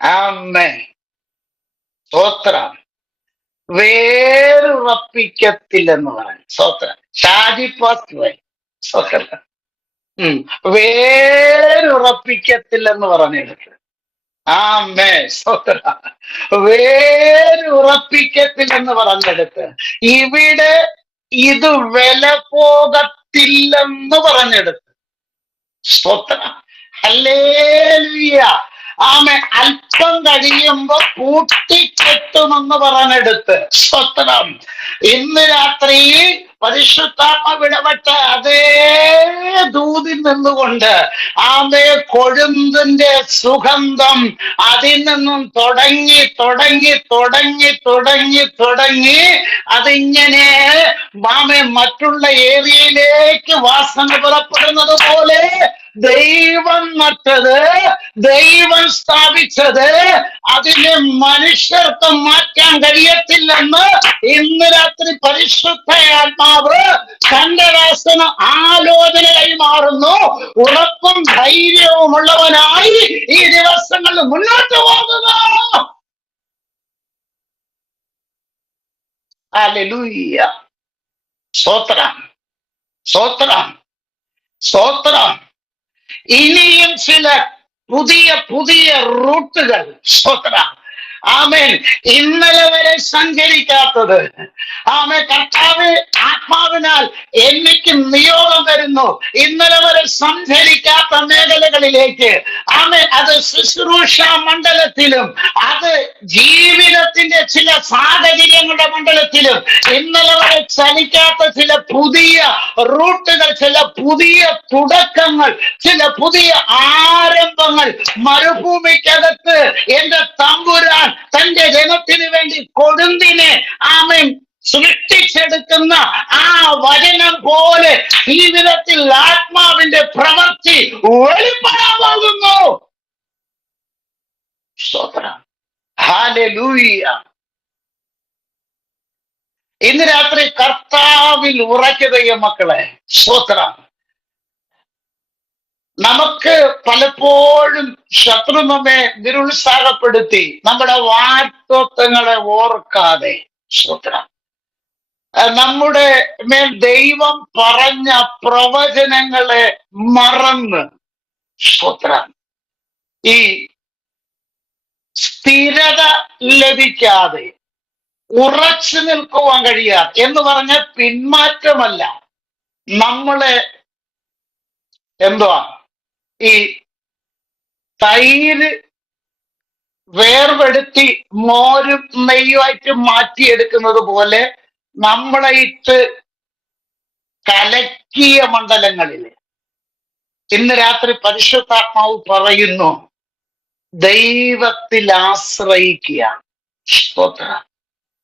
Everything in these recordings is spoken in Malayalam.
ആമേൻ. സ്തോത്രം. വേരുറപ്പിക്കത്തില്ലെന്ന് പറഞ്ഞു. സ്തോത്രം. ഷാജി പാസ്റ്റ് വഴി. സ്തോത്രം. വേരുറപ്പിക്കത്തില്ലെന്ന് പറഞ്ഞെടുത്ത്. ആമേൻ. സ്തോത്രം. വേരുറപ്പിക്കത്തില്ലെന്ന് പറഞ്ഞെടുത്ത്. ഇവിടെ ഇത് വില പോകത്തില്ലെന്ന് പറഞ്ഞെടുത്ത്. സ്തോത്രം. ഹല്ലേലൂയ. ആമേ. അല്പം കഴിയുമ്പോ കൂട്ടിക്കെട്ടുമെന്ന് പറഞ്ഞെടുത്ത്. സ്തോത്രം. ഇന്ന് രാത്രി പരിശുദ്ധാത്മ വിടപെട്ട അതേ ദൂതിൽ നിന്നുകൊണ്ട് ആമേ കൊഴുന്തിന്റെ സുഗന്ധം അതിൽ നിന്നും തുടങ്ങി തുടങ്ങി തുടങ്ങി തുടങ്ങി തുടങ്ങി അതിങ്ങനെ ആമേ മറ്റുള്ള ഏരിയയിലേക്ക് വാസന പുറപ്പെടുന്നത് പോലെ ദൈവം നട്ടത്, ദൈവം സ്ഥാപിച്ചത് അതിനെ മനുഷ്യർക്ക് മാറ്റാൻ കഴിയത്തില്ലെന്ന് ഇന്ന് രാത്രി പരിശുദ്ധ ആത്മാവ് തന്റെ ദാസന് ആലോചന കൈമാറുന്നു. ഉറപ്പും ധൈര്യവും ഉള്ളവനായി ഈ ദിവസങ്ങളിൽ മുന്നോട്ട് പോകുന്നു. ഹല്ലേലൂയ. സ്തോത്രം, സ്തോത്രം, സ്തോത്രം. ഇനിയും ചില പുതിയ പുതിയ റൂട്ടുകൾ. സ്തോത്രം. ആമേൻ. ഇന്നലെ വരെ സഞ്ചരിക്കാത്തത് ആമേ കർത്താവ് ആത്മാവിനാൽ എനിക്ക് നിയോഗം തരുന്നു. ഇന്നലെ വരെ സഞ്ചരിക്കാത്ത മേഖലകളിലേക്ക് ആമേ, അത് ശുശ്രൂഷ മണ്ഡലത്തിലും അത് ജീവിതത്തിന്റെ ചില സാഹചര്യങ്ങളുടെ മണ്ഡലത്തിലും ഇന്നലെ വരെ ചലിക്കാത്ത ചില പുതിയ റൂട്ടുകൾ, ചില പുതിയ തുടക്കങ്ങൾ, ചില പുതിയ ആരംഭങ്ങൾ മരുഭൂമിക്കകത്ത് എന്റെ തമ്പുരാൻ തന്റെ ജനത്തിന് വേണ്ടി കൊഴുന്തിനെ ആമേൻ സൃഷ്ടിച്ചെടുക്കുന്ന ആ വചനം പോലെ ജീവിതത്തിൽ ആത്മാവിന്റെ പ്രവൃത്തി വെളിപ്പെടാൻ പോകുന്നു. സ്തോത്രം. ഹല്ലേലൂയ. ഇന്ന് രാത്രി കർത്താവിൽ ഉറയ്ക്കുക മക്കളെ. സ്തോത്രം. നമുക്ക് പലപ്പോഴും ശത്രു നമ്മെ നിരുത്സാഹപ്പെടുത്തി നമ്മുടെ വാഗ്ദത്തങ്ങളെ ഓർക്കാതെ, സ്തോത്രം, നമ്മുടെ മേൽ ദൈവം പറഞ്ഞ പ്രവചനങ്ങളെ മറന്ന്, സ്തോത്രം, ഈ സ്ഥിരത ലഭിക്കാതെ ഉറച്ചു നിൽക്കുവാൻ കഴിയാതെ എന്ന് പറഞ്ഞ പിന്മാറ്റമല്ല, നമ്മളെ എന്തുവാ ഈ തൈര് വേർപെടുത്തി മോരും നെയ്യുമായിട്ട് മാറ്റിയെടുക്കുന്നത് പോലെ നമ്മളെ ഇട്ട് കലക്കിയ മണ്ഡലങ്ങളിൽ ഇന്ന് രാത്രി പരിശുദ്ധാത്മാവ് പറയുന്നു, ദൈവത്തിൽ ആശ്രയിക്കുക. സ്തോത്രം.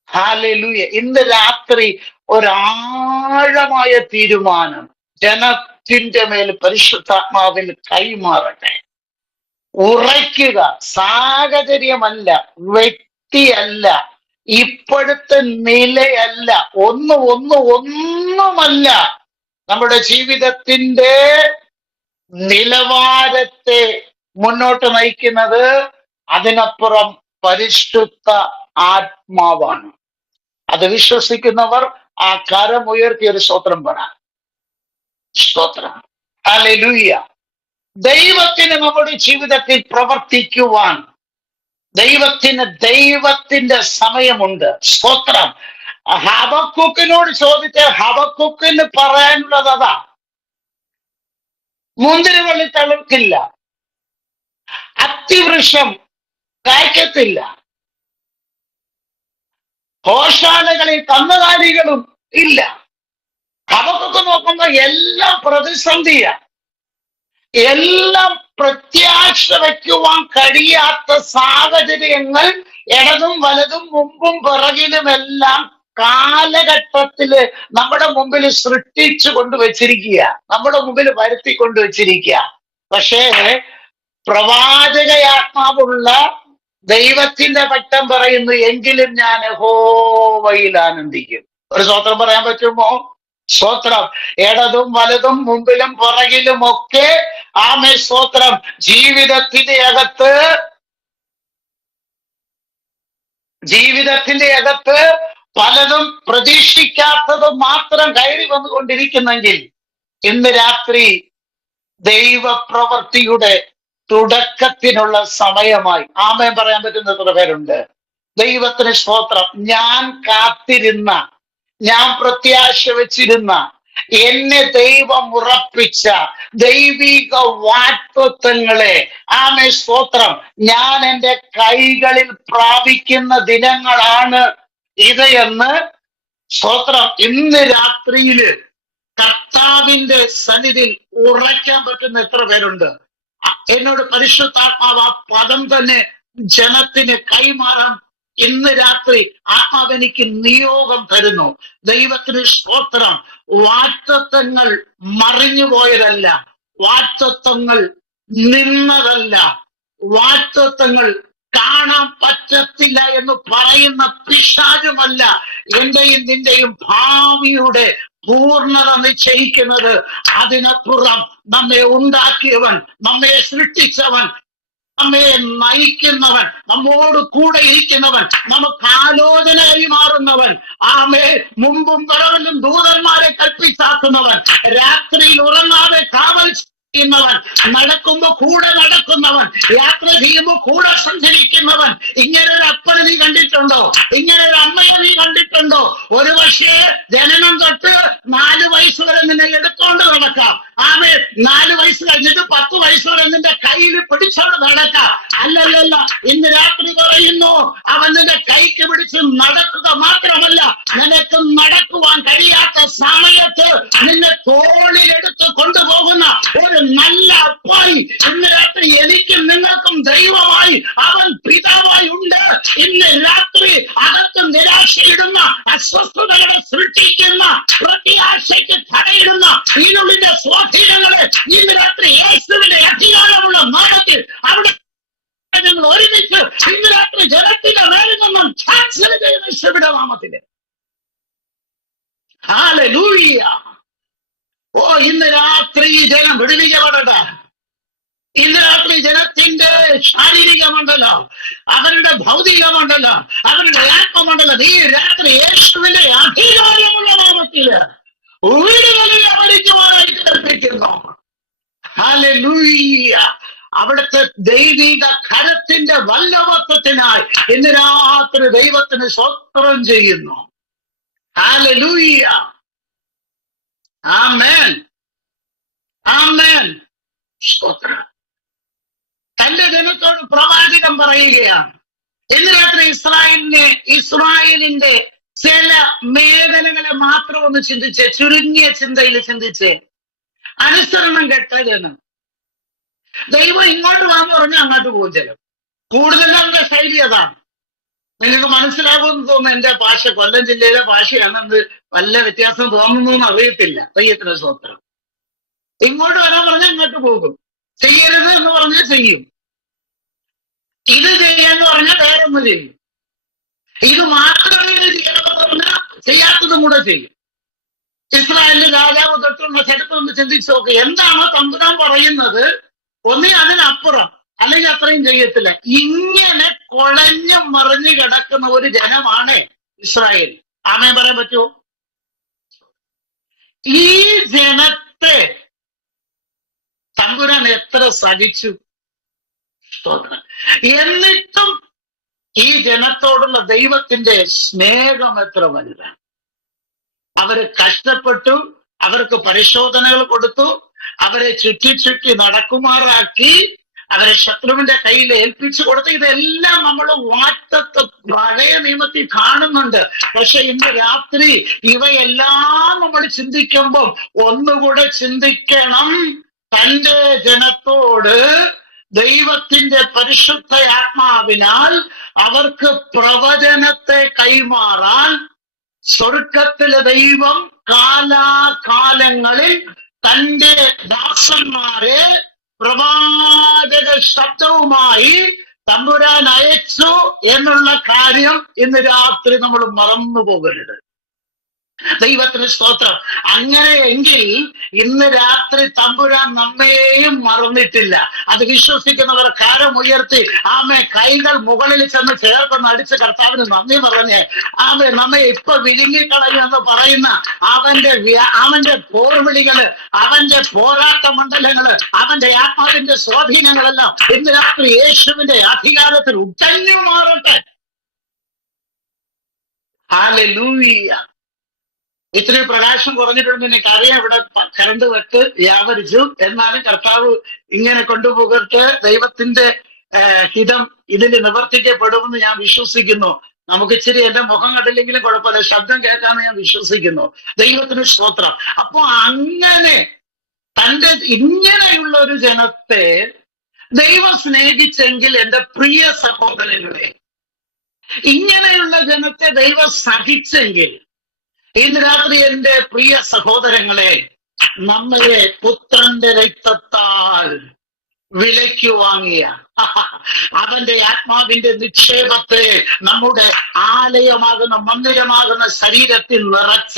ഹല്ലേലൂയ. ഇന്ന് രാത്രി ഒരാഴമായ തീരുമാനം ജനത്തിന്റെ മേൽ പരിശുദ്ധാത്മാവിന് കൈമാറട്ടെ. ഉറയ്ക്കുക. സാഹചര്യമല്ല, വ്യക്തിയല്ല, ഇപ്പോഴത്തെ നിലയല്ല, ഒന്നുമല്ല നമ്മുടെ ജീവിതത്തിന്റെ നിലവാരത്തെ മുന്നോട്ട് നയിക്കുന്നത്. അതിനപ്പുറം പരിശുദ്ധ ആത്മാവാണ്. അത് വിശ്വസിക്കുന്നവർ ആ കരം ഉയർത്തി ഒരു സ്തോത്രം പറ. സ്തോത്രം. ഹല്ലേലൂയ. ദൈവത്തിന് നമ്മുടെ ജീവിതത്തിൽ പ്രവർത്തിക്കുവാൻ ദൈവത്തിന്റെ സമയമുണ്ട്. സ്തോത്രം. ഹബക്കൂക്കിനോട് ചോദിച്ച ഹബക്കൂക്കിന് പറയാനുള്ളത് അതാ. മുന്തിരിവള്ളി തളിർക്കില്ല, അത്തിവൃക്ഷം കായ്ക്കത്തില്ല, ഗോശാലകളിൽ കന്നുകാലികളും ഇല്ല. ഹബക്കൂക്ക് നോക്കുമ്പോ എല്ലാം പ്രതിസന്ധിയാ, എല്ലാം പ്രത്യാശ വയ്ക്കുവാൻ കഴിയാത്ത സാഹചര്യങ്ങൾ ഇടതും വലതും മുമ്പും പിറകിലുമെല്ലാം കാലഘട്ടത്തില് നമ്മുടെ മുമ്പിൽ സൃഷ്ടിച്ചു കൊണ്ടുവച്ചിരിക്കുക, നമ്മുടെ മുമ്പിൽ വരുത്തി കൊണ്ടുവച്ചിരിക്കുക. പക്ഷേ പ്രവാചകയാത്മാവുള്ള ദൈവത്തിന്റെ പട്ടം പറയുന്നു, എങ്കിലും ഞാൻ യഹോവയിൽ ആനന്ദിക്കും. ഒരു സ്തോത്രം പറയാൻ പറ്റുമോ? സ്തോത്രം. ഇടതും വലതും മുമ്പിലും പുറകിലും ഒക്കെ ആമേ സ്തോത്രം ജീവിതത്തിന്റെ അകത്ത് ജീവിതത്തിന്റെ അകത്ത് പലതും പ്രതീക്ഷിക്കാത്തത് മാത്രം കയറി വന്നുകൊണ്ടിരിക്കുന്നെങ്കിൽ ഇന്ന് രാത്രി ദൈവപ്രവൃത്തിയുടെ തുടക്കത്തിനുള്ള സമയമായി. ആമേൻ പറയാൻ പറ്റുന്ന എത്ര പേരുണ്ട്? ദൈവത്തിന് സ്തോത്രം. ഞാൻ കാത്തിരുന്ന, ഞാൻ പ്രത്യാശ വെച്ചിരുന്ന, എന്നെ ദൈവം ഉറപ്പിച്ച ദൈവിക വാഗ്ദത്തങ്ങളെ, ആമേ സ്തോത്രം, ഞാൻ എൻ്റെ കൈകളിൽ പ്രാപിക്കുന്ന ദിനങ്ങളാണ് ഇത് എന്ന് സ്തോത്രം ഇന്ന് രാത്രിയില് കർത്താവിന്റെ സന്നിധിയിൽ ഉറയ്ക്കാൻ പറ്റുന്ന എത്ര പേരുണ്ട്? എന്നോട് പരിശുദ്ധാത്മാവ് ആ പദം തന്നെ ജനത്തിന് കൈമാറാൻ ഇന്ന് രാത്രി ആത്മാവ് എനിക്ക് നിയോഗം തരുന്നു. ദൈവത്തിന് സ്തോത്രം. വാഗ്ദത്തങ്ങൾ മറിഞ്ഞുപോയതല്ല, വാഗ്ദത്തങ്ങൾ നിന്നതല്ല, വാഗ്ദത്തങ്ങൾ കാണാൻ പറ്റത്തില്ല എന്ന് പറയുന്ന പിശാചുമല്ല എന്റെയും നിന്റെയും ഭാവിയുടെ പൂർണ്ണത നിശ്ചയിക്കുന്നത്. അതിനപ്പുറം നമ്മെ ഉണ്ടാക്കിയവൻ, നമ്മെ സൃഷ്ടിച്ചവൻ, നമ്മെ നയിക്കുന്നവൻ, നമ്മോട് കൂടെ ഇരിക്കുന്നവൻ, നമുക്ക് ആലോചനയായി മാറുന്നവൻ, ആമേ മുമ്പും പിറവിലും ദൂതന്മാരെ കൽപ്പിച്ചാക്കുന്നവൻ, രാത്രിയിൽ ഉറങ്ങാതെ കാവൽ ചെയ്യുന്നവൻ, നടക്കുമ്പോ കൂടെ നടക്കുന്നവൻ, യാത്ര ചെയ്യുമ്പോ കൂടെ സഞ്ചരിക്കുന്നവൻ. ഇങ്ങനെ ഒരു അപ്പനെ നീ കണ്ടിട്ടുണ്ടോ? ഇങ്ങനെ ഒരു അമ്മയെ നീ കണ്ടിട്ടുണ്ടോ? ഒരു പക്ഷേ ജനനം തൊട്ട് 4 വയസ്സ് വരെ നിന്നെ എടുത്തോണ്ട് നടക്കാം. ആമേ 4 വയസ്സ് കഴിഞ്ഞിട്ട് 10 വയസ്സ് വരെ നിന്റെ കയ്യിൽ പിടിച്ചോണ്ട് നടക്കാം. അല്ലല്ല, ഇന്ന് രാത്രി പറയുന്നു, അവൻ നിന്റെ കൈക്ക് പിടിച്ച് നടക്കുക മാത്രമല്ല, നിനക്ക് നടക്കുവാൻ കഴിയാത്ത സമയത്ത് നിന്നെ തോളിലെടുത്ത് കൊണ്ടുപോകുന്ന ഒരു നല്ല അപ്പായി ഇന്ന് രാത്രി എനിക്കും നിങ്ങൾക്കും ദൈവമായി അവൻ പിതാവായി ഉണ്ട്. ഇന്ന് രാത്രി അകത്ത് നിരാശയിടുന്ന, അസ്വസ്ഥതകളെ സൃഷ്ടിക്കുന്ന, പ്രത്യാശയ്ക്ക് തടയിടുന്ന ഇതിനുള്ളിന്റെ സ്വാധീനങ്ങളെ ഇന്ന് രാത്രി യേശുവിന്റെ അധികാരമുള്ള നാമത്തിൽ അവിടെ ഞങ്ങൾ ഒരുമിച്ച് ഇന്ന് രാത്രി ജനത്തിന്റെ മേലിൽ നിന്നും ക്യാൻസൽ ചെയ്യുന്ന യേശുവിന്റെ നാമത്തില്. ഹല്ലേലൂയ. ഓ, ഇന്ന് രാത്രി ജനം വിടുവിക്കപ്പെടട്ടെ. ഇന്ന് രാത്രി ജനത്തിന്റെ ശാരീരിക മണ്ഡലം, അവരുടെ ഭൗതിക മണ്ഡലം, അവരുടെ ആത്മമണ്ഡലം ഈ രാത്രി യേശുവിന്റെ അധികാരമുള്ള നാമത്തില് വീടുകളിൽ അവരിക്കുവാനായിട്ട് കൽപ്പിക്കുന്നു. ഹല്ലേലൂയ. അവിടുത്തെ ദൈവിക കരത്തിന്റെ വല്ലഭത്വത്തിനായി ഇന്ന് രാത്രി ദൈവത്തിന് സ്തോത്രം ചെയ്യുന്നു. ഹല്ലേലൂയ. ആമേൻ, ആമേൻ. സ്തോത്രം. തന്റെ ജനത്തോട് പ്രവാചകൻ പറയുകയാണ്, ഇന്ന് രാത്രി ഇസ്രായേലിന്റെ ചില മേഖലകളെ മാത്രം ഒന്ന് ചിന്തിച്ച്, ചുരുങ്ങിയ ചിന്തയിൽ ചിന്തിച്ച്, അനുസരണം കെട്ട ജനം. ദൈവം ഇങ്ങോട്ട് വാന്ന് പറഞ്ഞാൽ അങ്ങോട്ട് പോകും ജനം. കൂടുതലും അവരുടെ ശൈലി അതാണ്. നിങ്ങൾക്ക് മനസ്സിലാകുമെന്ന് തോന്നുന്നു. എന്റെ ഭാഷ കൊല്ലം ജില്ലയിലെ ഭാഷയാണെന്ന് വല്ല വ്യത്യാസം തോന്നുന്നു എന്ന് അറിയത്തില്ല. ദൈവത്തിന് സ്തോത്രം. ഇങ്ങോട്ട് വരാൻ പറഞ്ഞാൽ ഇങ്ങോട്ട് പോകും. ചെയ്യരുത് എന്ന് പറഞ്ഞാൽ ചെയ്യും. ഇത് ചെയ്യാന്ന് പറഞ്ഞാൽ വേറൊന്നും ചെയ്യും. ഇത് മാത്രമേ ചെയ്യണമെന്ന് പറഞ്ഞാൽ ചെയ്യാത്തതും കൂടെ ചെയ്യും. ഇസ്രായേലിന്റെ രാജാവ് തൊട്ടുള്ള ചരിത്രം ഒന്ന് ചിന്തിച്ചു നോക്ക്. എന്താണോ തമ്പുരാൻ പറയുന്നത്, ഒന്നേ അതിനപ്പുറം, അല്ലെങ്കിൽ അത്രയും ചെയ്യത്തില്ല. ഇങ്ങനെ കുഴഞ്ഞു മറിഞ്ഞു കിടക്കുന്ന ഒരു ജനമാണ് ഇസ്രായേൽ. ആമേൻ പറയാൻ പറ്റുമോ? ഈ ജനത്തെ തമ്പുരാൻ എത്ര സഹിച്ചു. എന്നിട്ടും ഈ ജനത്തോടുള്ള ദൈവത്തിന്റെ സ്നേഹം എത്ര വലുതാണ്. അവര് കഷ്ടപ്പെട്ടു, അവർക്ക് പരിശോധനകൾ കൊടുത്തു, അവരെ ചുറ്റി ചുറ്റി നടക്കുമാറാക്കി, അവരെ ശത്രുവിന്റെ കയ്യിൽ ഏൽപ്പിച്ചു കൊടുത്ത്. ഇതെല്ലാം നമ്മൾ വാഗ്ദത്ത പഴയ നിയമത്തിൽ കാണുന്നുണ്ട്. പക്ഷെ ഇന്ന് രാത്രി ഇവയെല്ലാം നമ്മൾ ചിന്തിക്കുമ്പോൾ ഒന്നുകൂടെ ചിന്തിക്കണം. തന്റെ ജനത്തോട് ദൈവത്തിന്റെ പരിശുദ്ധ ആത്മാവിനാൽ അവർക്ക് പ്രവചനത്തെ കൈമാറാൻ സ്വർഗത്തിലെ ദൈവം കാലാകാലങ്ങളിൽ തന്റെ ദാസന്മാരെ പ്രവാചക ശബ്ദവുമായി തമ്പുരാൻ അയച്ചു എന്നുള്ള കാര്യം ഇന്ന് രാത്രി നമ്മൾ മറന്നു പോകരുത്. ദൈവത്തിന് സ്തോത്രം. അങ്ങനെയെങ്കിൽ ഇന്ന് രാത്രി തമ്പുരാൻ നമ്മെയും മറന്നിട്ടില്ല. അത് വിശ്വസിക്കുന്നവർ കരമുയർത്തി ആമേ കൈകൾ മുകളിൽ ചെന്ന് ചേർക്കൊന്ന് അടിച്ച് കർത്താവിന് നന്ദി പറഞ്ഞ് ആമേ നമ്മെ ഇപ്പൊ വിഴുങ്ങിക്കളയുമെന്ന് പറയുന്ന അവന്റെ പോർവിളികള്, അവന്റെ പോരാട്ട മണ്ഡലങ്ങള്, അവന്റെ ആത്മാവിന്റെ സ്വാധീനങ്ങളെല്ലാം ഇന്ന് രാത്രി യേശുവിന്റെ അധികാരത്തിൽ ഉടഞ്ഞു മാറട്ടെ. ഹല്ലേലൂയ. ഇത്തിരി പ്രകാശം കുറഞ്ഞിട്ടുണ്ട്, എനിക്കറിയാം. ഇവിടെ കറണ്ട് വെട്ട് വ്യാപരിച്ചു. എന്നാലും കർത്താവ് ഇങ്ങനെ കൊണ്ടുപോകട്ടെ. ദൈവത്തിന്റെ ഹിതം ഇതിൽ നിവർത്തിക്കപ്പെടുമെന്ന് ഞാൻ വിശ്വസിക്കുന്നു. നമുക്ക് ഇച്ചിരി എന്റെ മുഖം കണ്ടില്ലെങ്കിലും കുഴപ്പമില്ല, ശബ്ദം കേൾക്കാമെന്ന് ഞാൻ വിശ്വസിക്കുന്നു. ദൈവത്തിന് സ്തോത്രം. അപ്പൊ അങ്ങനെ ഇങ്ങനെയുള്ള ഒരു ജനത്തെ ദൈവം സ്നേഹിച്ചെങ്കിൽ എന്റെ പ്രിയ സഹോദരങ്ങളെ, ഇങ്ങനെയുള്ള ജനത്തെ ദൈവം സഹിച്ചെങ്കിൽ ഇന്ന് രാത്രി എന്റെ പ്രിയ സഹോദരങ്ങളെ, നമ്മളെ പുത്രന്റെ രക്തത്താൽ വിലയ്ക്ക് വാങ്ങിയ അവന്റെ ആത്മാവിന്റെ നിക്ഷേപത്തെ നമ്മുടെ ആലയമാകുന്ന മന്ദിരമാകുന്ന ശരീരത്തിൽ നിറച്ച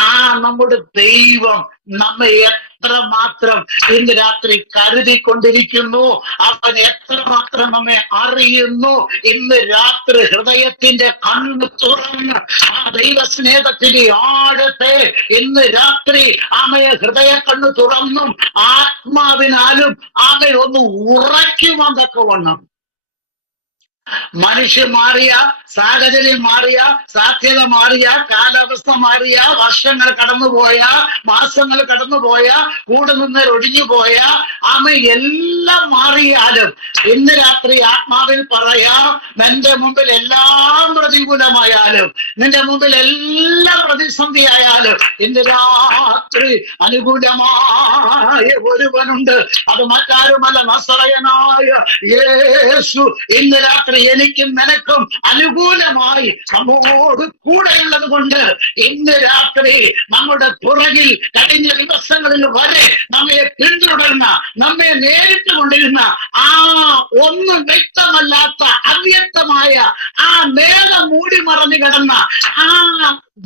ആ നമ്മുടെ ദൈവം നമ്മെ എത്രമാത്രം ഇന്ന് രാത്രി കരുതിക്കൊണ്ടിരിക്കുന്നു, അവൻ എത്രമാത്രം നമ്മെ അറിയുന്നു. ഇന്ന് രാത്രി ഹൃദയത്തിന്റെ കണ്ണ് തുറന്ന് ആ ദൈവസ്നേഹത്തിന്റെ ആഴത്തെ ഇന്ന് രാത്രി ആമയെ ഹൃദയ കണ്ണ് തുറന്നും ആത്മാവിനാലും ആമയെ ഒന്ന് ഉറയ്ക്കുമെന്നൊക്കെ മനുഷ്യൻ മാറിയ, സാഹചര്യം മാറിയ, സാധ്യത മാറിയ, കാലാവസ്ഥ മാറിയ, വർഷങ്ങൾ കടന്നുപോയ, മാസങ്ങൾ കടന്നുപോയ, കൂടെ നിന്ന് ഒഴിഞ്ഞുപോയ എല്ലാം മാറിയാലും ഇന്ന് രാത്രി ആത്മാവിൽ പറയാ, നിന്റെ മുമ്പിൽ എല്ലാം പ്രതികൂലമായാലും, നിന്റെ മുമ്പിൽ എല്ലാം പ്രതിസന്ധി ആയാലും ഇന്ന് രാത്രി അനുകൂലമായ ഒരുവനുണ്ട്. അത് മറ്റാരുമല്ല, നസറയനായ യേശു ഇന്ന് രാത്രി എനിക്കും നിനക്കും അനുകൂലമായി നമ്മോട് കൂടെയുള്ളത് കൊണ്ട് ഇന്ന് രാത്രി നമ്മുടെ പുറകിൽ കഴിഞ്ഞ ദിവസങ്ങളിൽ വരെ നമ്മെ പിന്തുടർന്ന, നമ്മെ നേരിട്ട് കൊണ്ടിരുന്ന ആ ഒന്നും വ്യക്തമല്ലാത്ത അവ്യക്തമായ ആ മേഘം മൂടി മറഞ്ഞു കിടന്ന ആ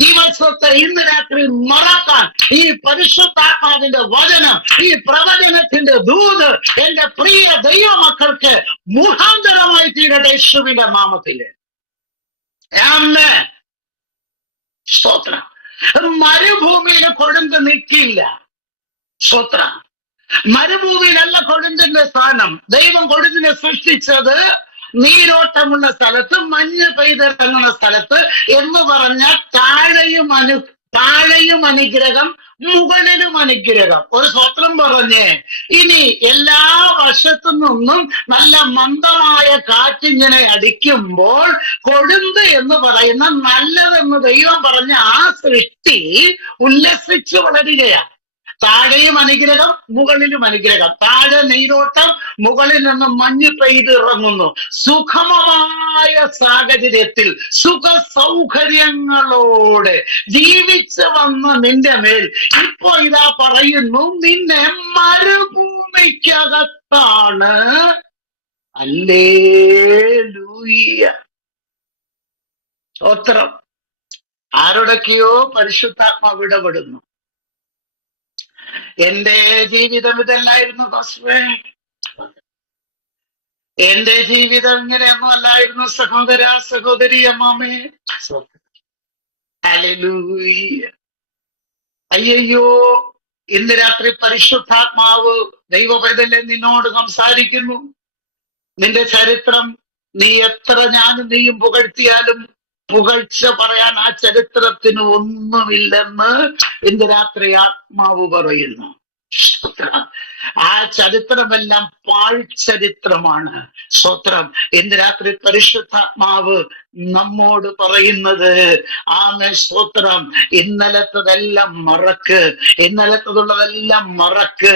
ദിവസത്തെ ഇന്ന് രാത്രി മറക്കാൻ ഈ പരിശുദ്ധാത്മാവിന്റെ വചനം, ഈ പ്രവചനത്തിന്റെ ദൂത് എന്റെ പ്രിയ ദൈവമക്കൾക്ക് മുഖാന്തരമായി തീരട്ടെ യേശുവിന്റെ നാമത്തില്. ആമേൻ. സ്തോത്രം. മരുഭൂമിയിൽ കൊഴുന്ത് നിൽക്കില്ല. സ്തോത്രം. മരുഭൂമിയിലല്ല കൊഴുന്തിന്റെ സ്ഥാനം. ദൈവം കൊഴുന്തിനെ സൃഷ്ടിച്ചത് നീരോട്ടമുള്ള സ്ഥലത്ത്, മഞ്ഞ് പെയ്തിറങ്ങുന്ന സ്ഥലത്ത് എന്ന് പറഞ്ഞാൽ താഴെയും അനുഗ്രഹം, മുകളിലും അനുഗ്രഹം. ഒരു സ്വത്രം പറഞ്ഞ് ഇനി എല്ലാ വശത്തു നിന്നും നല്ല മന്ദമായ കാറ്റിങ്ങനെ അടിക്കുമ്പോൾ കൊഴുന്ത് എന്ന് പറയുന്ന നല്ലതെന്ന് ദൈവം പറഞ്ഞ ആ സൃഷ്ടി ഉല്ലസിച്ചു വളരുകയാണ്. താഴെയും അനുഗ്രഹം, മുകളിലും അനുഗ്രഹം. താഴെ നീരോട്ടം, മുകളിൽ നിന്ന് മഞ്ഞ് പെയ്തിറങ്ങുന്നു. സുഖമമായ സാഹചര്യത്തിൽ സുഖ സൗകര്യങ്ങളോടെ ജീവിച്ചു വന്ന നിന്റെ മേൽ ഇപ്പോ ഇതാ പറയുന്നു, നിന്നെ മരുഭൂമിക്കകത്താണ്. ഹല്ലേലൂയ. സ്തോത്രം. ആരോടൊക്കെയോ പരിശുദ്ധാത്മാവ് ഇടപെടുന്നു. എന്റെ ജീവിതം ഇതല്ലായിരുന്നു പാസ്റ്ററേ, എന്റെ ജീവിതം ഇങ്ങനെയൊന്നും അല്ലായിരുന്നു സഹോദര സഹോദരി അമ്മാമേ. ഹല്ലേലൂയ. അയ്യോ, ഇന്ന് രാത്രി പരിശുദ്ധാത്മാവ് ദൈവപൈതലേ നിന്നോട് സംസാരിക്കുന്നു. നിന്റെ ചരിത്രം നീ എത്ര ഞാനും നീയും പുകഴ്ത്തിയാലും പുകഴ്ച പറയാൻ ആ ചരിത്രത്തിന് ഒന്നുമില്ലെന്ന് ഇന്ന് രാത്രി ആത്മാവ് പറയുന്നു. ആ ചരിത്രമെല്ലാം പാഴ്ചരിത്രമാണ്. സ്തോത്രം. ഇന്ന് രാത്രി പരിശുദ്ധാത്മാവ് നമ്മോട് പറയുന്നത് ആമേ സ്തോത്രം, ഇന്നലത്തതെല്ലാം മറക്ക്, ഇന്നലത്തതുള്ളതെല്ലാം മറക്ക്.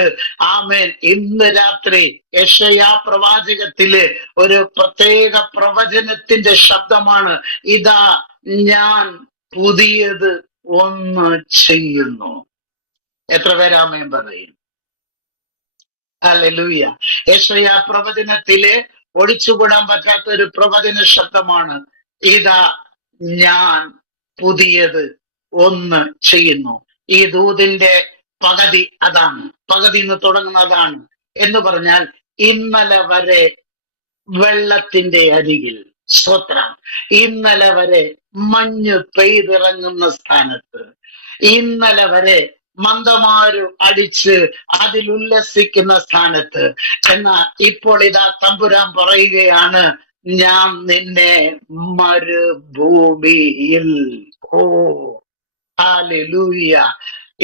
ആമേൻ. ഇന്ന് രാത്രി യെശയ്യാ പ്രവാചകത്തിലെ ഒരു പ്രത്യേക പ്രവചനത്തിന്റെ ശബ്ദമാണ്, ഇതാ ഞാൻ പുതിയത് ഒന്ന് ചെയ്യുന്നു. എത്ര പേരാമേൻ പറയും? ഹല്ലേലൂയ. യെശയ്യാ പ്രവചനത്തിലെ ഒഴിച്ചുകൂടാൻ പറ്റാത്ത ഒരു പ്രവചന ശബ്ദമാണ്, ഇതാ ഞാൻ പുതിയത് ഒന്ന് ചെയ്യുന്നു. ഈ ദൂതിന്റെ പകുതി അതാണ്, പകുതി എന്ന് തുടങ്ങുന്നതാണ്. എന്ന് പറഞ്ഞാൽ ഇന്നലെ വരെ വെള്ളത്തിന്റെ അരികിൽ, സ്തോത്രം, ഇന്നലെ വരെ മഞ്ഞ് പെയ്തിറങ്ങുന്ന സ്ഥാനത്ത്, ഇന്നലെ വരെ മന്ദമാരു അടിച്ച് അതിൽ ഉല്ലസിക്കുന്ന സ്ഥാനത്ത്, എന്നാൽ ഇപ്പോൾ ഇതാ തമ്പുരാൻ പറയുകയാണ്, ഞാൻ നിന്നെ മരുഭൂമിയിൽ. ഓ ഹല്ലേലൂയ.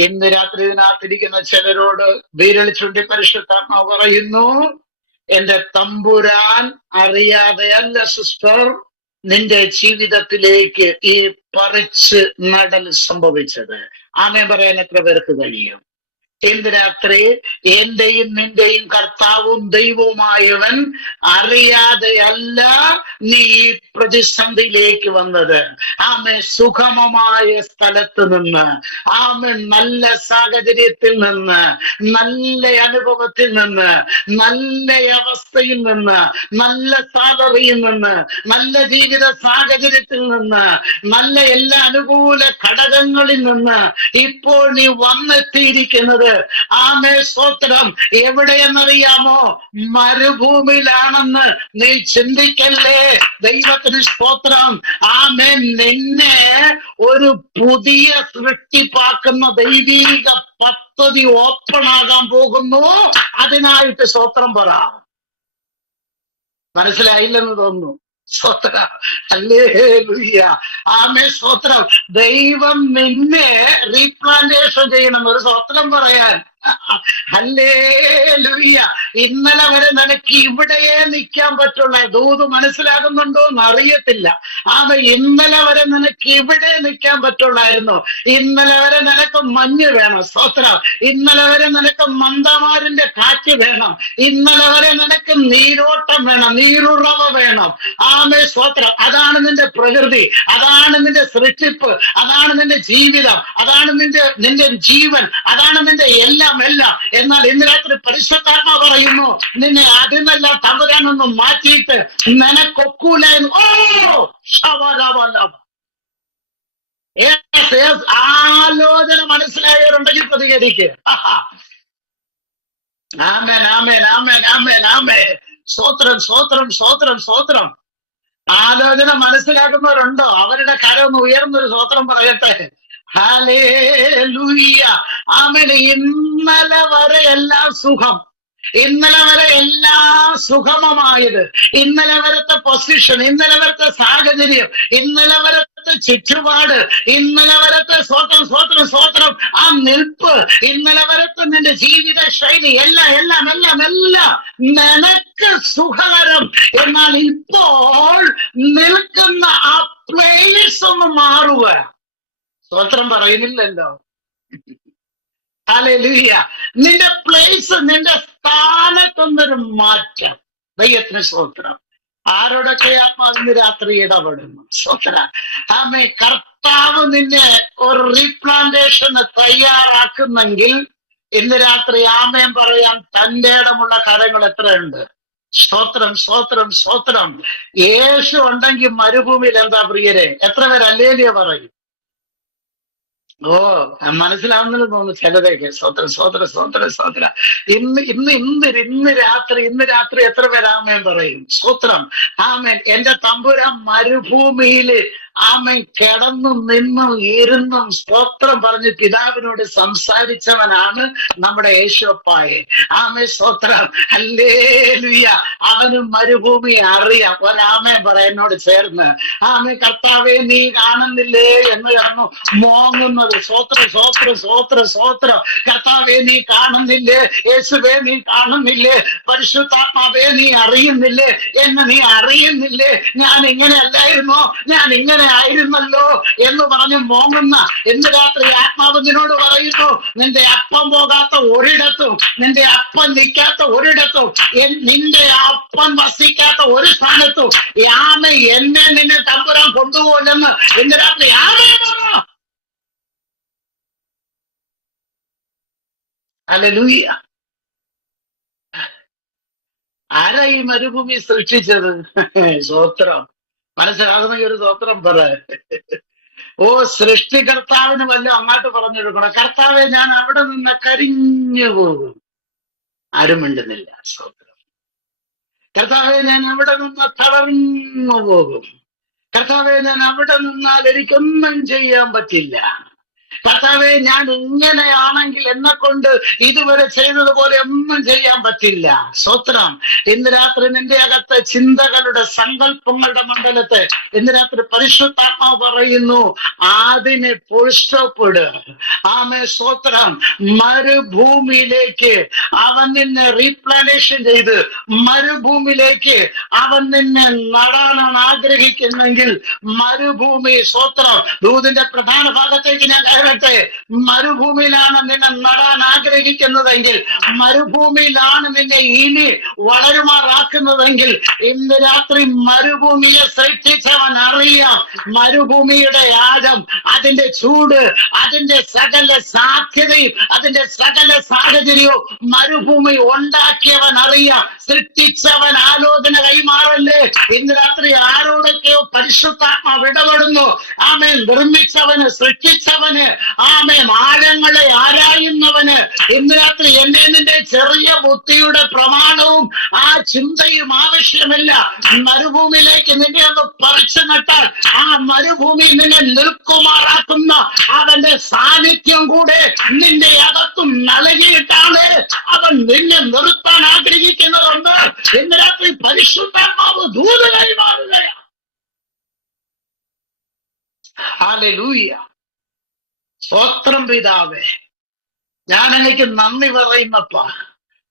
ഇന്ന് രാത്രി ഇതിനകത്തിരിക്കുന്ന ചിലരോട് വിരൽ ചൂണ്ടി പരിശുദ്ധാത്മാവ് പറയുന്നു, എന്റെ തമ്പുരാൻ അറിയാതെയല്ല സിസ്റ്റർ നിന്റെ ജീവിതത്തിലേക്ക് ഈ പറിച്ച് നടൽ സംഭവിച്ചത്. ആമേൻ പറയാൻ എത്ര പേർക്ക് കഴിയും? ഇന്ന് രാത്രി എന്റെയും നിന്റെയും കർത്താവും ദൈവവുമായവൻ അറിയാതെയല്ല നീ ഈ പ്രതിസന്ധിയിലേക്ക് വന്നത്. ആമേ സുഗമമായ സ്ഥലത്ത് നിന്ന്, ആമേ നല്ല സാഹചര്യത്തിൽ നിന്ന്, നല്ല അനുഭവത്തിൽ നിന്ന്, നല്ല അവസ്ഥയിൽ നിന്ന്, നല്ല സാലറിയിൽ നിന്ന്, നല്ല ജീവിത സാഹചര്യത്തിൽ നിന്ന്, നല്ല എല്ലാ അനുകൂല ഘടകങ്ങളിൽ നിന്ന് ഇപ്പോൾ നീ വന്നെത്തിയിരിക്കുന്നത്, ആമേ സ്തോത്രം, എവിടെയെന്നറിയാമോ? മരുഭൂമിയിലാണെന്ന് നീ ചിന്തിക്കല്ലേ. ദൈവത്തിന് സ്തോത്രം. ആമേ നിന്നെ ഒരു പുതിയ സൃഷ്ടിപ്പാക്കുന്ന ദൈവീക പദ്ധതി ഓപ്പൺ ആകാൻ പോകുന്നു. അതിനായിട്ട് സ്തോത്രം പറ. മനസ്സിലായില്ലെന്ന് തോന്നുന്നു. സ്തോത്രം. ഹല്ലേലൂയ. ആമേ സ്തോത്രം. ദൈവം നിന്നെ റീപ്ലാന്റേഷൻ ചെയ്യണം. ഒരു സ്തോത്രം പറയാൻ. ഹല്ലേലൂയ. ഇന്നലെ വരെ നിനക്ക് ഇവിടെയേ നിൽക്കാൻ പറ്റുള്ള ദൂത് മനസ്സിലാകുന്നുണ്ടോ എന്ന് അറിയത്തില്ല. ഇന്നലെ വരെ നിനക്ക് ഇവിടെ നിൽക്കാൻ പറ്റുള്ളായിരുന്നു. ഇന്നലെ വരെ നിനക്ക് മഞ്ഞ് വേണം. സ്തോത്രം. ഇന്നലെ വരെ നിനക്ക് മന്ദമാരിന്റെ കാറ്റ് വേണം. ഇന്നലെ വരെ നിനക്ക് നീരോട്ടം വേണം, നീരുറവ വേണം. ആമേ സ്തോത്രം. അതാണ് നിന്റെ പ്രകൃതി, അതാണ് നിന്റെ സൃഷ്ടിപ്പ്, അതാണ് നിന്റെ ജീവിതം, അതാണ് നിന്റെ ജീവൻ, അതാണ് നിന്റെ എല്ലാം. എന്നാൽ ഇന്ന് രാത്രി പരിശുദ്ധാത്മാവ് പറയുന്നു, നിന്നെ അതിനെല്ലാം തമ്പുരാനൊന്നും മാറ്റിയിട്ട് നിനക്കൊക്കൂല. ആലോചന മനസ്സിലായവരുണ്ടെങ്കിൽ പ്രതികരിക്ക്. ആമേൻ, ആമേൻ, ആമേൻ, ആമേൻ, ആമേൻ. സ്തോത്രം, സ്തോത്രം, സ്തോത്രം, സ്തോത്രം. ആലോചന മനസ്സിലാക്കുന്നവരുണ്ടോ? അവരുടെ കരമൊന്ന് ഉയർന്നൊരു സ്തോത്രം പറയട്ടെ. ഹല്ലേലൂയ. ആമേൻ. ഇന്നലെ വരെ എല്ലാം സുഖം, ഇന്നലെ വരെ എല്ലാം സുഗമമായത്, ഇന്നലെ വരത്തെ പൊസിഷൻ, ഇന്നലെ വരത്തെ സാഹചര്യം, ഇന്നലെ വരത്തെ ചുറ്റുപാട്, ഇന്നലെ വരത്തെ സ്വത്രം, സ്വത്രം, സ്വത്രം, ആ നിൽപ്പ്, ഇന്നലെ വരത്തെ നിന്റെ ജീവിത ശൈലി, എല്ലാം എല്ലാം എല്ലാം എല്ലാം നിനക്ക് സുഖകരം. എന്നാൽ ഇപ്പോൾ നിൽക്കുന്ന ആ പ്ലേസ് ഒന്ന് മാറുക. സ്വത്രം പറയുന്നില്ലല്ലോ. ഹല്ലേലൂയ. നിന്റെ പ്ലേസ്, നിന്റെ സ്ഥാനത്തൊന്നൊരു മാറ്റം. ദൈവത്തിന് സ്തോത്രം. ആരോടൊക്കെ ആത്മാവിന് രാത്രി ഇടപെടുന്നു. സ്തോത്രം. ആമേ. കർത്താവ് നിന്നെ ഒരു റീപ്ലാന്റേഷന് തയ്യാറാക്കുന്നെങ്കിൽ ഇന്ന് രാത്രി ആമേൻ പറയാൻ തന്റെ ഇടമുള്ള കരങ്ങൾ എത്രയുണ്ട്? സ്തോത്രം, സ്തോത്രം, സ്തോത്രം. യേശു ഉണ്ടെങ്കിൽ മരുഭൂമിയിൽ എന്താ പ്രിയരെ? എത്ര പേര് ഹല്ലേലൂയ പറയും? ഓ, മനസ്സിലാവുന്നില്ല തോന്നുന്നു ചിലരേക്ക്. സ്തോത്രം, സ്തോത്രം, സ്തോത്രം, സ്തോത്രം. ഇന്ന് രാത്രി എത്ര പേര് ആമേൻ പറയും? സ്തോത്രം. ആമേൻ. എന്റെ തമ്പുരാൻ മരുഭൂമിയില് ആമേൻ കിടന്നും നിന്നും ഇരുന്നും സ്തോത്രം പറഞ്ഞ് പിതാവിനോട് സംസാരിച്ചവനാണ് നമ്മുടെ യേശുപ്പായെ. ആമേൻ. സ്തോത്രം. ഹല്ലേലൂയ. അവനും മരുഭൂമി അറിയാം. ഒരാമേൻ പറ എന്നോട് ചേർന്ന്. ആമേൻ. കർത്താവേ നീ കാണുന്നില്ലേ എന്ന് കിടന്നു മോങ്ങുന്നത്. സ്തോത്രം, സ്തോത്രം, സ്തോത്രം, സ്തോത്രം. കർത്താവേ നീ കാണുന്നില്ലേ? യേശുവേ നീ കാണുന്നില്ലേ? പരിശുദ്ധാത്മാവേ നീ അറിയുന്നില്ലേ? എന്നെ നീ അറിയുന്നില്ലേ? ഞാൻ ഇങ്ങനെ അല്ലായിരുന്നോ? ഞാൻ ഇങ്ങനെ ആയിരുന്നല്ലോ എന്ന് പറഞ്ഞ് മോങ്ങുന്ന ഇന്ന് രാത്രി ആത്മാവ് നിന്നോട് പറയുന്നു, നിന്റെ അപ്പം പോകാത്ത ഒരിടത്തും, നിന്റെ അപ്പം നിൽക്കാത്ത ഒരിടത്തും, നിന്റെ അപ്പം വസിക്കാത്ത ഒരു സ്ഥാനത്തും ആമ എന്നെ നിന്നെ തമ്പുരാൻ കൊണ്ടുപോകില്ലെന്ന് ഇന്ന് രാത്രി ആമേ പറ. ഹല്ലേലൂയ. ആരാ ഈ മരുഭൂമി സൃഷ്ടിച്ചത്? സ്തോത്രം. മനസ്സിലാകുന്ന ഒരു സ്തോത്രം പറ. ഓ, സൃഷ്ടികർത്താവിന് വല്ല അങ്ങോട്ട് പറഞ്ഞു കൊടുക്കണം, കർത്താവെ ഞാൻ അവിടെ നിന്ന് കരിഞ്ഞു പോകും. ആരും മിണ്ടുന്നില്ല. കർത്താവെ ഞാൻ അവിടെ നിന്ന് തളർന്നു പോകും. കർത്താവെ ഞാൻ അവിടെ നിന്നാൽ എനിക്കൊന്നും ചെയ്യാൻ പറ്റില്ല. കർത്താവെ ഞാൻ ഇങ്ങനെയാണെങ്കിൽ എന്നെ കൊണ്ട് ഇതുവരെ ചെയ്തതുപോലെ ഒന്നും ചെയ്യാൻ പറ്റില്ല. സ്തോത്രം. ഇന്ന് രാത്രി നിന്റെ അകത്ത് ചിന്തകളുടെ സങ്കല്പങ്ങളുടെ മണ്ഡലത്തെ ഇന്ന് രാത്രി പരിശുദ്ധാത്മാവ് പറയുന്നു, അതിനെ പുഷ്ടപ്പെട്. ആമേ, സ്തോത്രം. മരുഭൂമിയിലേക്ക് അവൻ നിന്നെ റീപ്ലാനേഷൻ ചെയ്ത് മരുഭൂമിയിലേക്ക് അവൻ നിന്നെ നടാനാണ് ആഗ്രഹിക്കുന്നെങ്കിൽ മരുഭൂമി, സ്തോത്രം, ദൂതിന്റെ പ്രധാന ഭാഗത്തേക്ക് ഞാൻ കയറട്ടെ. മരുഭൂമിയിലാണ് നിന്നെ നടാൻ ആഗ്രഹിക്കുന്നതെങ്കിൽ, മരുഭൂമിയിലാണ് നിന്നെ ഇനി വളരുമാറാക്കുന്നതെങ്കിൽ, ഇന്ന് രാത്രി മരുഭൂമിയെ സൃഷ്ടിച്ചവൻ അറിയാം മരുഭൂമിയുടെ ആഴം, അതിന്റെ ചൂട്, അതിന്റെ സകല സാധ്യതയും, അതിന്റെ സകല സാഹചര്യവും മരുഭൂമി ഉണ്ടാക്കിയവൻ അറിയാം. സൃഷ്ടിച്ചവൻ ആലോചന കൈമാറല്ലേ. ഇന്ന് രാത്രി ആരോടൊക്കെയോ പരിശുദ്ധാത്മാവ് ഇടപെടുന്നു. ആമേൻ. നിർമ്മിച്ചവന്, സൃഷ്ടിച്ചവന്, ആമേൻ, ആഴങ്ങളെ ആരായുന്നവന് ഇന്ന് രാത്രി എന്റെ നിന്റെ ചെറിയ ബുദ്ധിയുടെ പ്രമാണവും ആ ചിന്തയും ആവശ്യമില്ല. മരുഭൂമിയിലേക്ക് നിന്നെ ഒന്ന് പറിച്ചു നട്ടാൽ ആ മരുഭൂമി നിന്നെ നിൽക്കുമാറാക്കുന്ന അവന്റെ സാന്നിധ്യം കൂടെ നിന്റെ അകത്തും നൽകിയിട്ടാണ് അവൻ നിന്നെ നിർത്താൻ ആഗ്രഹിക്കുന്നതുണ്ട്. ഇന്ന് രാത്രി പരിശുദ്ധാത്മാവ് ദൂതനായി മാറുകയാണ്. ഹല്ലേലൂയ. സ്തോത്രം പിതാവേ, ഞാൻ എനിക്ക് നന്ദി പറയുന്നപ്പ.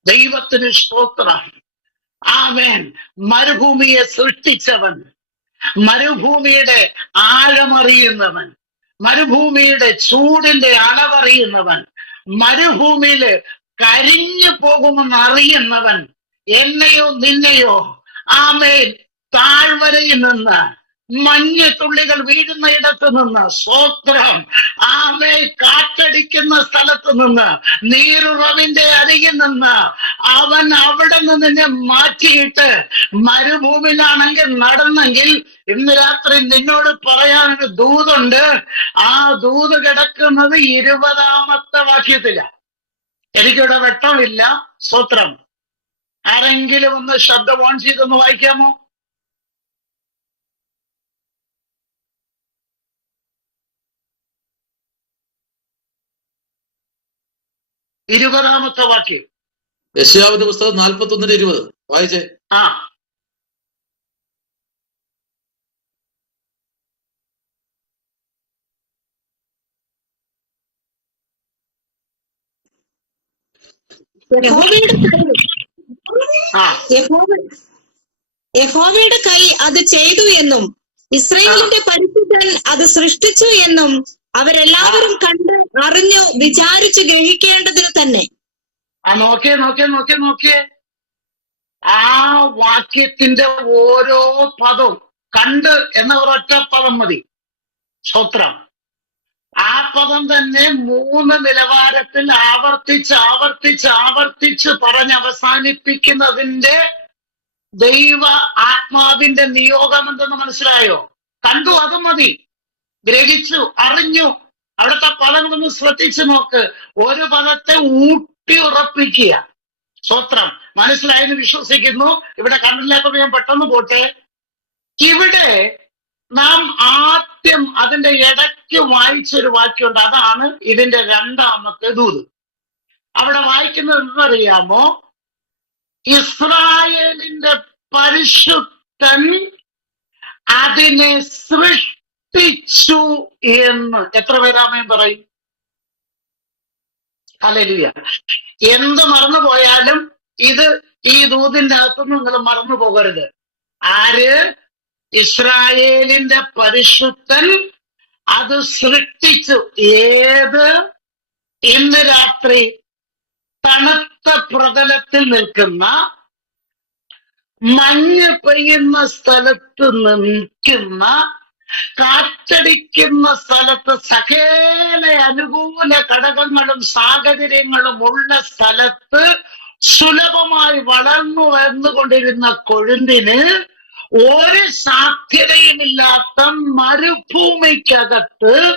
ദൈവത്തിന് സ്തോത്രം. ആമേൻ. മരുഭൂമിയെ സൃഷ്ടിച്ചവൻ, മരുഭൂമിയുടെ ആഴമറിയുന്നവൻ, മരുഭൂമിയുടെ ചൂടിന്റെ അളവറിയുന്നവൻ, മരുഭൂമിയില് കരിഞ്ഞു പോകുമെന്ന് അറിയുന്നവൻ, എന്നെയോ നിന്നെയോ ആമേൻ താഴ്വരയിൽ നിന്ന് മഞ്ഞ് തുള്ളികൾ വീഴുന്ന ഇടത്ത് നിന്ന്, സ്തോത്രം, ആമേ, കാറ്റടിക്കുന്ന സ്ഥലത്ത് നിന്ന്, നീരുറവിന്റെ അരികിൽ നിന്ന് അവൻ അവിടെ നിന്ന് നിന്നെ മാറ്റിയിട്ട് മരുഭൂമിയിലാണെങ്കിൽ നടന്നെങ്കിൽ ഇന്ന് രാത്രി നിന്നോട് പറയാനൊരു ദൂതുണ്ട്. ആ ദൂത് കിടക്കുന്നത് 20-ാമത്തെ വാക്യത്തിലാണ്. എനിക്കിവിടെ വെട്ടമില്ല. സ്തോത്രം. ആരെങ്കിലും ഒന്ന് ശബ്ദം ഓൺ ചെയ്തൊന്ന് വായിക്കാമോ? 20-ാമത്തെ വാക്യം. യെശയ്യാവിന്റെ പുസ്തകം 41:20 വായിച്ചേ. യഹോവയുടെ കൈ അത് ചെയ്തു എന്നും ഇസ്രായേലിന്റെ പരിശുദ്ധൻ അത് സൃഷ്ടിച്ചു എന്നും അവരെല്ലാവരും കണ്ട് അറിഞ്ഞു വിചാരിച്ചു ഗ്രഹിക്കേണ്ടതിന് തന്നെ. നോക്കിയേ. ആ വാക്യത്തിന്റെ ഓരോ പദവും കണ്ട് എന്ന ഒരൊറ്റ പദം മതി. സ്തോത്രം. ആ പദം തന്നെ 3 നിലവാരത്തിൽ ആവർത്തിച്ച് പറഞ്ഞ് അവസാനിപ്പിക്കുന്നതിന്റെ ദൈവ ആത്മാവിന്റെ നിയോഗം എന്തെന്ന് മനസ്സിലായോ? കണ്ടു, അത് മതി. ഗ്രഹിച്ചു, അറിഞ്ഞു. അവിടുത്തെ പദങ്ങളൊന്ന് ശ്രദ്ധിച്ചു നോക്ക്. ഒരു പദത്തെ ഊട്ടി ഉറപ്പിക്കുക. സ്തോത്രം. മനസ്സിലായെന്ന് വിശ്വസിക്കുന്നു. ഇവിടെ കണ്ടില്ലാത്തത് ഞാൻ പെട്ടെന്ന് പോട്ടെ. ഇവിടെ നാം ആദ്യം അതിന്റെ ഇടയ്ക്ക് വായിച്ചൊരു വാക്യമുണ്ട്. അതാണ് ഇതിന്റെ 2-ാമത്തെ ദൂത്. അവിടെ വായിക്കുന്നത് എന്തെന്നറിയാമോ? ഇസ്രായേലിന്റെ പരിശുദ്ധൻ അതിനെ സൃഷ്ടിച്ചു എന്ന്. എത്ര പേരാമേൻ പറയും? ഹല്ലേലൂയ. എന്ത് മറന്നുപോയാലും ഇത് ഈ ദൂതിന്റെ അകത്തുനിന്ന് നിങ്ങൾ മറന്നു പോകരുത്. ആര്? ഇസ്രായേലിന്റെ പരിശുദ്ധൻ അത് സൃഷ്ടിച്ചു. ഏത്? ഇന്ന് രാത്രി തണുത്ത പ്രതലത്തിൽ നിൽക്കുന്ന, മഞ്ഞ് പെയ്യുന്ന സ്ഥലത്ത് നിൽക്കുന്ന, കാറ്റടിക്കുന്ന സ്ഥലത്ത്, സകല അനുകൂല ഘടകങ്ങളും സാഹചര്യങ്ങളും ഉള്ള സ്ഥലത്ത് സുലഭമായി വളർന്നു വന്നുകൊണ്ടിരുന്ന കൊഴുന്തിന് ഒരു സാധ്യതയുമില്ലാത്ത മരുഭൂമിക്കകത്ത്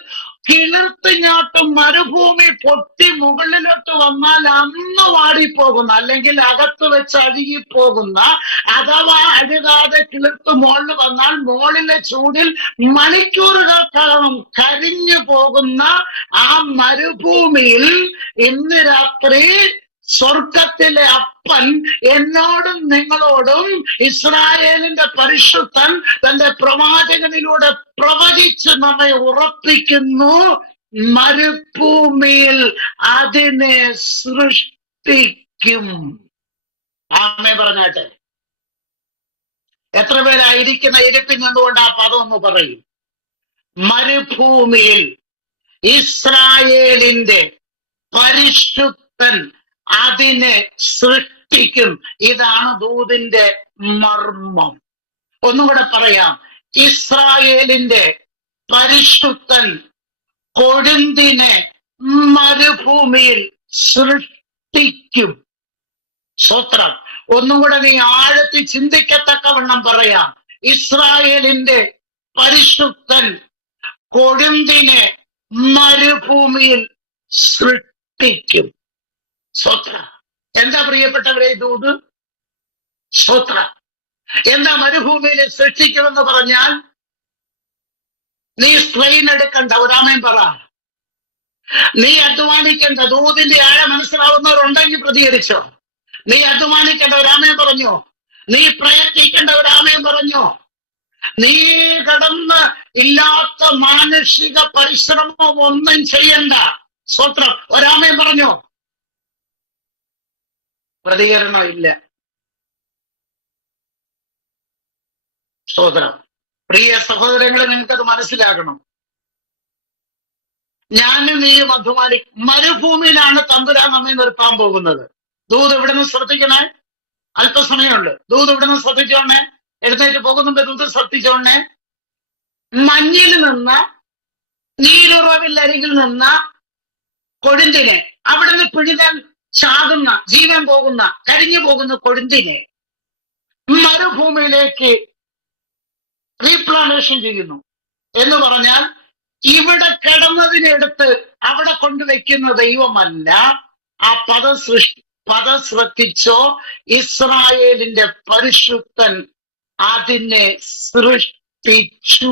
കിളിർത്തിഞ്ഞാട്ടും മരുഭൂമി പൊട്ടി മുകളിലോട്ട് വന്നാൽ അന്ന് വാടിപ്പോകുന്ന, അല്ലെങ്കിൽ അകത്ത് വെച്ച് അഴുകിപ്പോകുന്ന, അഥവാ അഴുകാതെ കിളിർത്ത് മുകളിൽ വന്നാൽ മുകളിലെ ചൂടിൽ മണിക്കൂറുകൾക്കകം കരിഞ്ഞു പോകുന്ന ആ മരുഭൂമിയിൽ ഇന്ന് രാത്രി സ്വർഗത്തിലെ അപ്പൻ എന്നോടും നിങ്ങളോടും ഇസ്രായേലിന്റെ പരിശുദ്ധൻ തന്റെ പ്രവാചകനിലൂടെ പ്രവചിച്ച് നമ്മെ ഉറപ്പിക്കുന്നു, മരുഭൂമിയിൽ അതിനെ സൃഷ്ടിക്കും. ആമേ പറഞ്ഞാട്ടെ. എത്ര പേരായിരിക്കുന്ന ഇരിപ്പിൽ നിന്നുകൊണ്ട് ആ പദം ഒന്ന് പറയും. മരുഭൂമിയിൽ ഇസ്രായേലിന്റെ പരിശുദ്ധൻ അതിനെ സൃഷ്ടിക്കും. ഇതാണ് ദൂതിന്റെ മർമ്മം. ഒന്നുകൂടെ പറയാം. ഇസ്രായേലിന്റെ പരിശുദ്ധൻ കൊഴുന്തിനെ മരുഭൂമിയിൽ സൃഷ്ടിക്കും. സ്തോത്രം. ഒന്നുകൂടെ നീ ആഴത്തിൽ ചിന്തിക്കത്തക്കവണ്ണം പറയാം. ഇസ്രായേലിന്റെ പരിശുദ്ധൻ കൊഴുന്തിനെ മരുഭൂമിയിൽ സൃഷ്ടിക്കും. സ്തോത്ര. എന്താ പ്രിയപ്പെട്ടവരെ ദൂത്? സ്തോത്ര. എന്താ മരുഭൂമിയിൽ സൃഷ്ടിക്കുമെന്ന് പറഞ്ഞാൽ? നീ സ്ട്രെയിൻ എടുക്കണ്ട, ഒരാമേൻ പറ. നീ അധ്വാനിക്കേണ്ട. ദൂതിന്റെ ആഴ മനസ്സിലാവുന്നവരുണ്ടെങ്കിൽ പ്രതികരിച്ചോ. നീ അധ്വാനിക്കേണ്ട, ഒരാമേൻ പറഞ്ഞോ. നീ പ്രയത്നിക്കേണ്ട, ഒരാമേൻ പറഞ്ഞോ. നീ കടന്ന് ഇല്ലാത്ത മാനുഷിക പരിശ്രമം ഒന്നും ചെയ്യണ്ട. സ്തോത്രം. ഒരാമേൻ പറഞ്ഞോ. പ്രതികരണം ഇല്ല. സ്തോത്രം. പ്രിയ സഹോദരങ്ങളെ, നിങ്ങൾക്കത് മനസ്സിലാക്കണം. ഞാനും നീയും മരുഭൂമിയിലാണ് തമ്പുരാൻ നമ്മെ നിർത്താൻ പോകുന്നത്. ദൂത് ഇവിടെ നിന്ന് ശ്രദ്ധിക്കണേ. അല്പസമയമുണ്ട്. ദൂത് ഇവിടെ നിന്ന് ശ്രദ്ധിച്ചോണേ. എഴുന്നേറ്റ് പോകുന്നുണ്ട്. ദൂത് ശ്രദ്ധിച്ചോണേ. മഞ്ഞിൽ നിന്ന്, നീരുറവില്ലരികിൽ നിന്ന് കൊഴുന്തിനെ, അവിടുന്ന് പിഴുതാൻ ചാകുന്ന, ജീവൻ പോകുന്ന, കരിഞ്ഞു പോകുന്ന കൊഴുന്തിനെ മരുഭൂമിയിലേക്ക് റീപ്ലാന്റേഷൻ ചെയ്യുന്നു. എന്ന് പറഞ്ഞാൽ ഇവിടെ കിടന്നതിനെടുത്ത് അവിടെ കൊണ്ടുവയ്ക്കുന്ന ദൈവമല്ല. ആ പദം ശ്രദ്ധിച്ചോ. ഇസ്രായേലിന്റെ പരിശുദ്ധൻ അതിനെ സൃഷ്ടിച്ചു.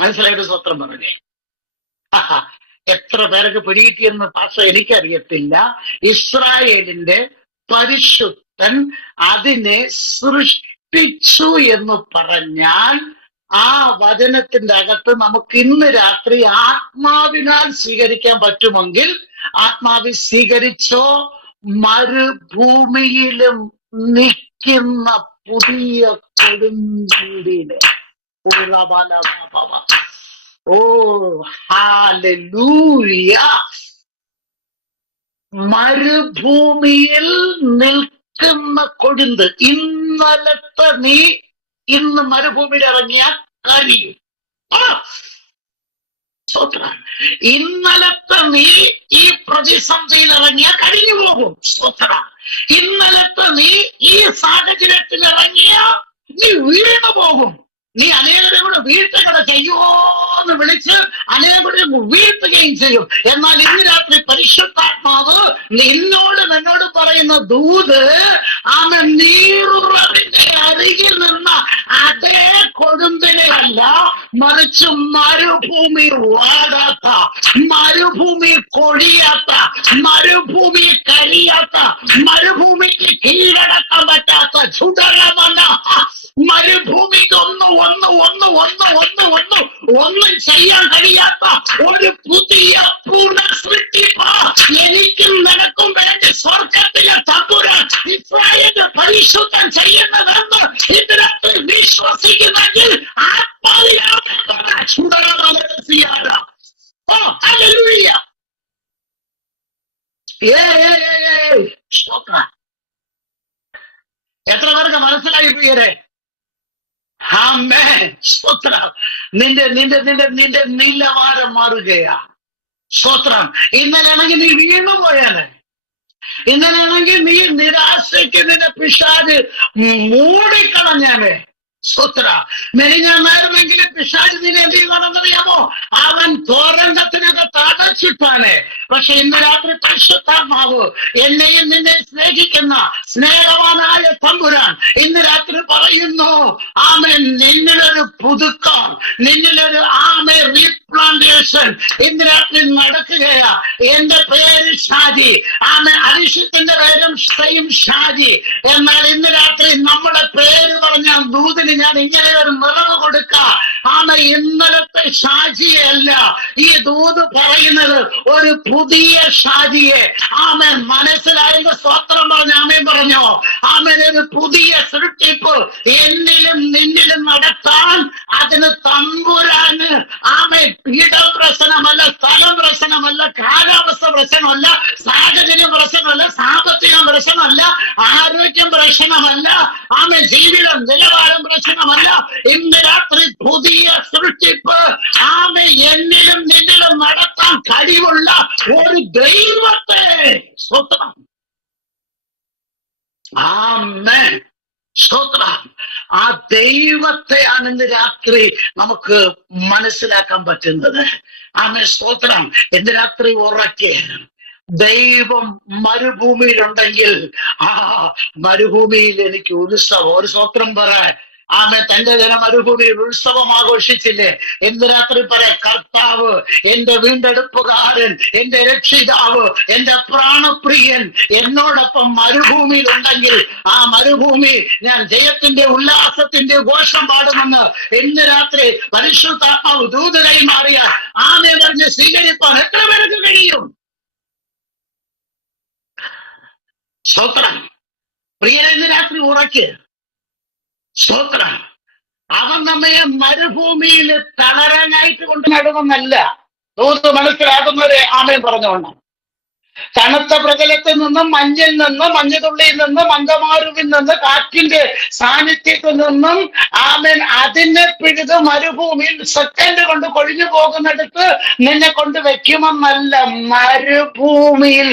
മനസ്സിലായിട്ട് സ്വത്രം പറഞ്ഞേ. എത്ര പേർക്ക് പിടികിട്ടിയെന്ന് ഭാഷ എനിക്കറിയത്തില്ല. ഇസ്രായേലിന്റെ പരിശുദ്ധൻ അതിനെ സൃഷ്ടിച്ചു എന്ന് പറഞ്ഞാൽ ആ വചനത്തിന്റെ അകത്ത് നമുക്ക് ഇന്ന് രാത്രി ആത്മാവിനാൽ സ്വീകരിക്കാൻ പറ്റുമെങ്കിൽ ആത്മാവിൽ സ്വീകരിച്ചോ. മരുഭൂമിയിലും നിൽക്കുന്ന പുതിയ കൊടുങ്കൂടിനെ. ഓ ഹല്ലേലൂയ. മരുഭൂമിയിൽ നിൽക്കുന്ന കൊഴുന്ത്. ഇന്നലത്തെ നീ ഇന്ന് മരുഭൂമിയിൽ ഇറങ്ങിയ കരിയും. ഇന്നലത്തെ നീ ഈ പ്രതിസന്ധിയിൽ ഇറങ്ങിയ കഴിഞ്ഞു പോകും. ഇന്നലത്തെ നീ ഈ സാഹചര്യത്തിൽ ഇറങ്ങിയ നീ വീണു പോകും. നീ അനേകരെ കൂടെ വീഴ്ത്തുകട ചെയ്യുമോന്ന് വിളിച്ച് അനേകരെ വീഴ്ത്തുകയും ചെയ്യും. എന്നാൽ ഇന്ന് രാത്രി പരിശുദ്ധാത്മാവ് നിന്നോട് പറയുന്ന ദൂത്, ആമൻ, നീറുറവിന്റെ അരികിൽ നിന്ന അതേ കൊടുമ്പിനെ അല്ല, മറിച്ച് മരുഭൂമി വാടാത്ത, മരുഭൂമി കൊഴിയാത്ത, മരുഭൂമി കരിയാത്ത, മരുഭൂമിക്ക് കീഴടക്കാൻ പറ്റാത്ത ചുടലമന മരുഭൂമിക്ക് ഒന്നും ചെയ്യാൻ കഴിയാത്ത ഒരു പുതിയ പൂർണ്ണ സൃഷ്ടിപ്പ് എനിക്കും നിനക്കും വേണ്ടി സ്വർഗത്തിലെ തമ്പുരാൻ ഇസ്രായേലിന്റെ പരിശുദ്ധൻ ചെയ്യുന്നതെന്ന് ഇതിനകത്ത് വിശ്വസിക്കുന്നെങ്കിൽ ആത്മാവിലാണ്. എത്ര പേർക്ക് മനസ്സിലായി പ്രിയരെ? നിന്റെ നിലവാരം മാറുകയാ. സ്തോത്രം. ഇന്നലെയാണെങ്കിൽ നീ വീണു പോയാലേ. ഇന്നലെയാണെങ്കിൽ നീ നിരാശയ്ക്ക് നിന്റെ പിശാച് മൂടിക്കളഞ്ഞാലേ. സ്വത്ര മെലിഞ്ഞായിരുന്നെങ്കിലും പിശാച് നിന്നെ എന്ത് ചെയ്യുവാണെന്നറിയാമോ? അവൻ തോരംഗത്തിനകത്ത് അടച്ചിട്ടാണ്. പക്ഷെ ഇന്ന് രാത്രി പരിശുദ്ധാത്മാവ് എന്നെയും നിന്നെ സ്നേഹിക്കുന്ന സ്നേഹവാനായ തമ്പുരാൻ ഇന്ന് രാത്രി പറയുന്നു, ആമേൻ, നിന്നിലൊരു പുതുക്കം, നിന്നിലൊരു റീപ്ലാന്റേഷൻ ഇന്ന് രാത്രി നടക്കുകയാ. എന്റെ പേര് ഷാജി, അരിശത്തിന്റെ പേരും ഷാജി. എന്നാൽ ഇന്ന് രാത്രി നമ്മുടെ പേര് പറഞ്ഞ ദൂതിന് ഞാൻ ഇങ്ങനെ ഒരു നിറവ് കൊടുക്കാം. ഇന്നലത്തെ ഷാജിയല്ല ഈ ദൂത് പറയുന്നത്, ഒരു പുതിയ ഷാജിയെ. മനസ്സിലായത് സ്തോത്രം പറഞ്ഞ ആമേൻ പറഞ്ഞോ? ഒരു പുതിയ സൃഷ്ടിപ്പ് എന്നിലും നിന്നിലും നടത്താൻ അതിന് തമ്പുരാന് ഇടം പ്രശ്നമല്ല, സ്ഥലം പ്രശ്നമല്ല, കാലാവസ്ഥ പ്രശ്നമല്ല, സാഹചര്യം പ്രശ്നമല്ല, സാമ്പത്തികം പ്രശ്നമല്ല, ആരോഗ്യം പ്രശ്നമല്ല, ജീവിതം നിലവാരം പ്രശ്നമല്ല. ഇന്ന് രാത്രി പുതിയ സൃഷ്ടിപ്പ് എന്നിലും നിന്നിലും നടത്താൻ കഴിവുള്ള ഒരു ദൈവത്തെ സ്തോത്രം. സ്തോത്രം. ആ ദൈവത്തെയാണ് ഇന്ന് രാത്രി നമുക്ക് മനസ്സിലാക്കാൻ പറ്റുന്നത്. സ്തോത്രം. ഇന്ന് രാത്രി ഉറക്കെ ദൈവം മരുഭൂമിയിലുണ്ടെങ്കിൽ ആ മരുഭൂമിയിൽ എനിക്ക് ഉത്സവം. ഒരു സ്തോത്രം പറയാൻ. തന്റെ ജനം മരുഭൂമിയിൽ ഉത്സവം ആഘോഷിച്ചില്ലേ? ഇന്ന് രാത്രി പറയാം, കർത്താവ് എന്റെ വീണ്ടെടുപ്പുകാരൻ, എന്റെ രക്ഷിതാവ്, എന്റെ പ്രാണപ്രിയൻ എന്നോടൊപ്പം മരുഭൂമിയിൽ ഉണ്ടെങ്കിൽ ആ മരുഭൂമി ഞാൻ ജയത്തിന്റെ ഉല്ലാസത്തിന്റെ ഘോഷം പാടുമെന്ന് ഇന്ന് രാത്രി പരിശുദ്ധാത്മാവ് ദൂതരായി മാറിയ പറഞ്ഞ് സ്വീകരിപ്പാൻ എത്ര പേർക്ക് കഴിയും? സ്തോത്രം. പ്രിയരെ, ഇന്ന് രാത്രി ഉറക്ക്. സ്തോത്രം. അവൻ നമ്മെ മരുഭൂമിയിൽ തളരാനായിട്ട് കൊണ്ട് നടുമെന്നല്ല. ദൂത് മനസ്സിലാകുന്നവരെ ആമേൻ പറഞ്ഞോണം. തണുത്ത പ്രതലത്തിൽ നിന്നും, മഞ്ഞിൽ നിന്നും, മഞ്ഞുതുള്ളിയിൽ നിന്നും, മന്ദമാരുവിൽ നിന്ന്, കാറ്റിന്റെ സാന്നിധ്യത്തിൽ നിന്നും അതിനെ പിഴുത് മരുഭൂമിയിൽ സെക്കൻഡ് കൊണ്ട് കൊഴിഞ്ഞു പോകുന്നിടത്ത് നിന്നെ കൊണ്ട് വെക്കുമെന്നല്ല. മരുഭൂമിയിൽ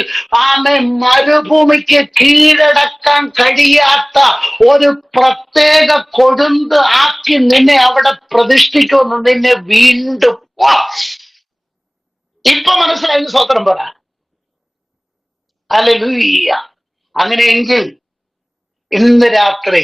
മരുഭൂമിക്ക് കീഴടക്കാൻ കഴിയാത്ത ഒരു പ്രത്യേക കൊടുന്ത് ആക്കി നിന്നെ അവിടെ പ്രതിഷ്ഠിക്കുമെന്ന് നിന്നെ വീണ്ടും. ഇപ്പൊ മനസ്സിലായി? സ്വതന്ത്രം പറ. ഹല്ലേലൂയ. അങ്ങനെയെങ്കിൽ ഇന്ന് രാത്രി